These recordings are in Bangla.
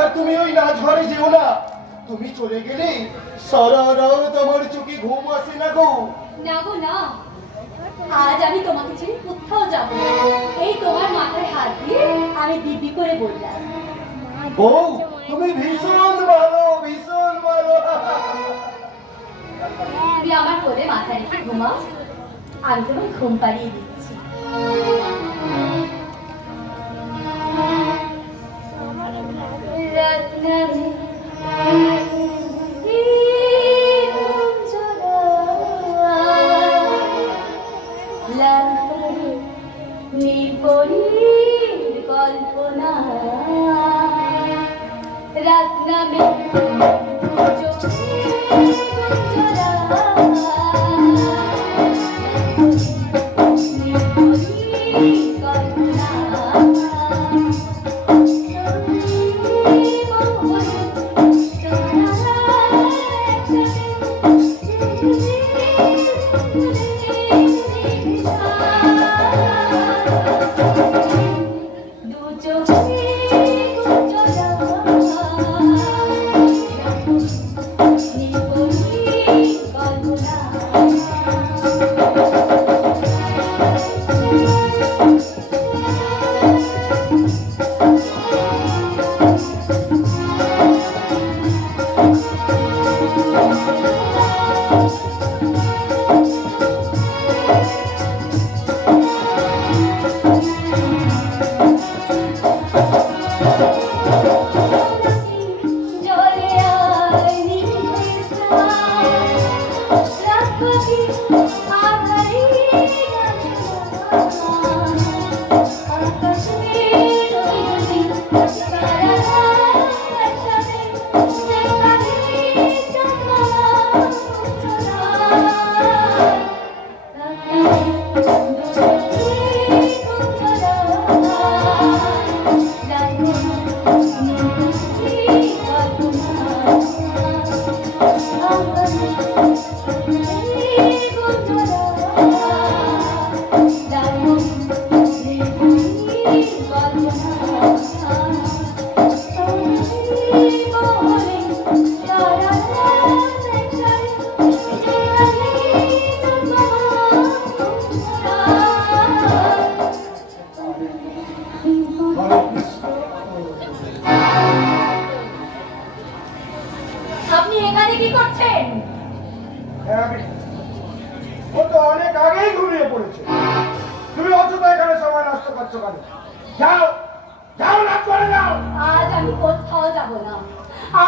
আর তুমি ওই নাচ ঘরে যেও না। তুমি চলে গেলে সারা রাত আমার চোখে ঘুম আসে না গো। না গো না, আজ আমি তোমাকে ছেড়ে কোথাও যাব না। এই তোমার মাথায় হাত দিয়ে আমি দিব্যি করে বললাম, ও তুমি ভীষণ ভালো, ভীষণ ভালো। তুমি আমার কোলে মাথা রেখে ঘুমাও, আমি তোমায় ঘুম পাড়িয়ে দিচ্ছি। কল্পনা রাত নামে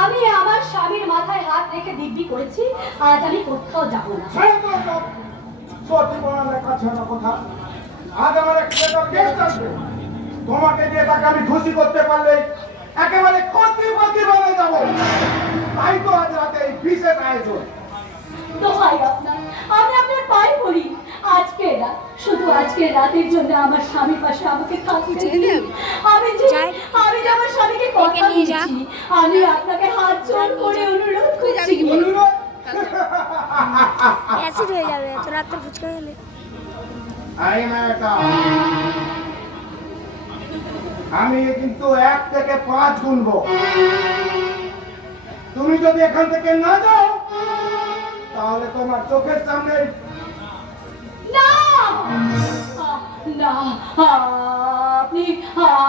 আমি আমার স্বামীর মাথায় হাত রেখে দিব্যি করেছি, আজ আমি কোথাও যাব না। সত্যি বলার কাছে না কথা। আজ আমার একটা গেস্ট আসবে, তোমাকে দিয়ে তাকে আমি খুশি করতে পারলে একেবারে কোটিপতি বনে যাব। তাই তো আজ রাতে এই বিশেষ আয়োজন। দোহাই আপনার, আমি আপনার পায়ে পড়ি, আজকে রাত, শুধু আজকে রাতের জন্য আমার স্বামীর পাশে আমাকে থাকতে দিন। আমি যে আমার স্বামীকে কথা দিয়েছি, আমি আপনাকে হাত জোড় করে অনুরোধ করছি। অ্যাসিড হয়ে যাবে তো রাতের ফুচকা খেলে। আমি কিন্তু 1 থেকে 5 গুনবো। তুমি যদি এখান থেকে না যাও তাহলে তোমার চোখের সামনে না না, আপনি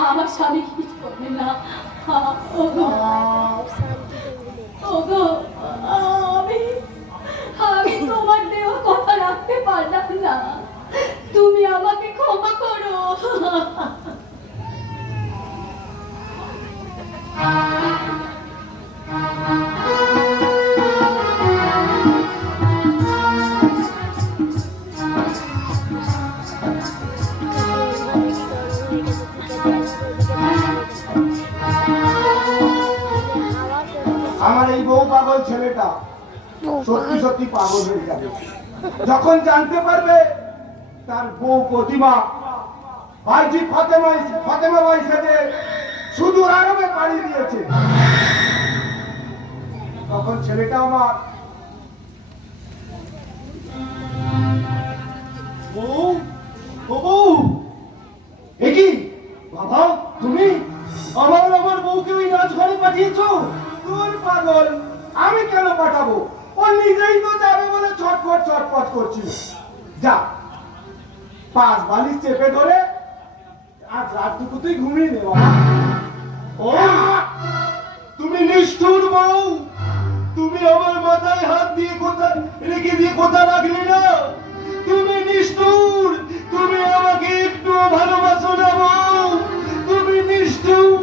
আমার স্বামীকে কিছু করবেন না। ওগো, আমি তোমার দেওয়া কথা রাখতে পারলাম না, তুমি আমাকে ক্ষমা করো। আমার এই বউ পাগল ছেলেটা সত্যি সত্যি পাগল হয়ে যাবে যখন জানতে পারবে তার বউ প্রতিমা ভাইজি ফাতেমা ভাই সেজে সুদূর আরবে পাড়ি দিয়েছে। তখন ছেলেটা আমার বউ, ও বউ, এ কি বাবা, তুমি আমার বউ বউকে ওই রাজঘরে পাঠিয়েছো? তোর পাগল, আমি কেন পাঠাবো? ও নিজেই তো যাবে বলে ছটফট ছটফট করছিল। যা, পাঁচ বালিশ চেপে ধরে আজ রাতটুকু তুই ঘুমিয়ে নে বাবা। ও, তুমি নিষ্ঠুর বউ, তুমি আমার মাথায় হাত দিয়ে কোথা রেখে দিয়ে কোথা রাখলে না? তুমি নিষ্ঠুর, তুমি আমাকে একটু ভালোবাসো না বউ, তুমি নিষ্ঠুর।